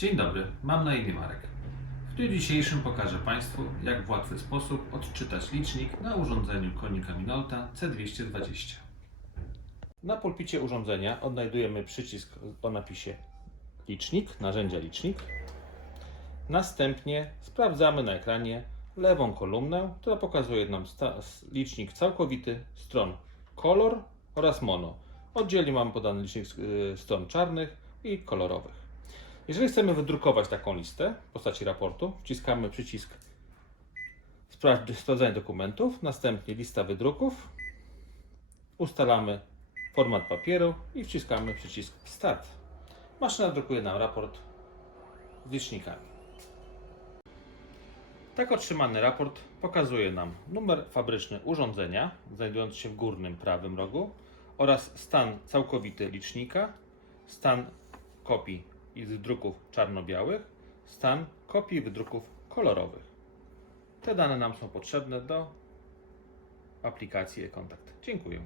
Dzień dobry, mam na imię Marek. W dniu dzisiejszym pokażę Państwu, jak w łatwy sposób odczytać licznik na urządzeniu Konika Minolta C220. Na pulpicie urządzenia odnajdujemy przycisk o napisie licznik, narzędzia licznik. Następnie sprawdzamy na ekranie lewą kolumnę, która pokazuje nam licznik całkowity stron kolor oraz mono. Oddzielnie mamy podany licznik y, stron czarnych i kolorowych. Jeżeli chcemy wydrukować taką listę w postaci raportu, wciskamy przycisk Sprawdź sprawdzanie dokumentów, następnie lista wydruków, ustalamy format papieru i wciskamy przycisk Start. Maszyna drukuje nam raport z licznikami. Tak otrzymany raport pokazuje nam numer fabryczny urządzenia, znajdujący się w górnym prawym rogu, oraz stan całkowity licznika, stan kopii i wydruków czarno-białych, stan kopii wydruków kolorowych. Te dane nam są potrzebne do aplikacji e-kontakt. Dziękuję.